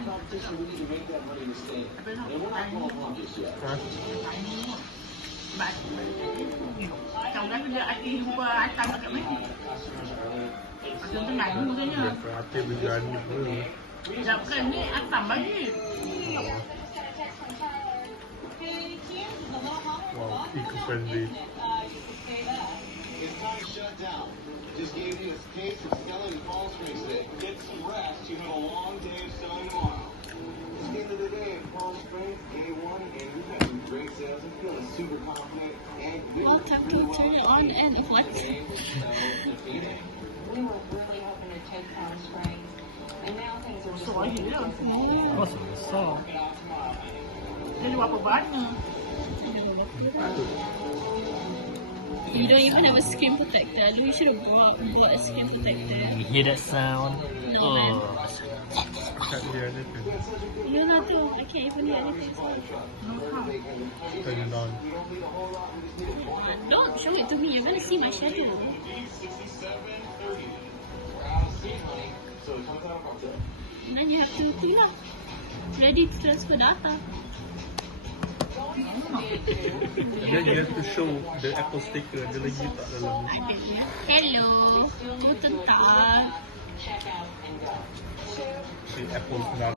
Tapi nak macam kan dia hati jumpa Atam kat mana? Macam tu main mungkinnya. Hati berani pun. Dapatkan ni Atam bagi. Wow, eco-friendly. It's not shut down. Just gave you a taste of selling Falls Springs today. Get some rest. You have a long day of selling tomorrow. It's the end of the day at Palm Springs, A1, and we've got some great sales. I'm feeling super confident and Oh, time to turn it on and what? We were really hoping to take Palm Springs, and now things are just So I hear. Oh, so. Dia luar apa banyak. You don't even have a screen protector. You should have bought a screen protector. You hear that sound? No, man. I can't hear anything. You know too. I can't even hear anything. Turn it on. Don't show it to me. You're gonna see my shadow. And then you have to clean up. Ready to transfer data. And then you have to show the Apple sticker. Ada lagi tak dalam ni? Hello. Guten Tag. Si Apple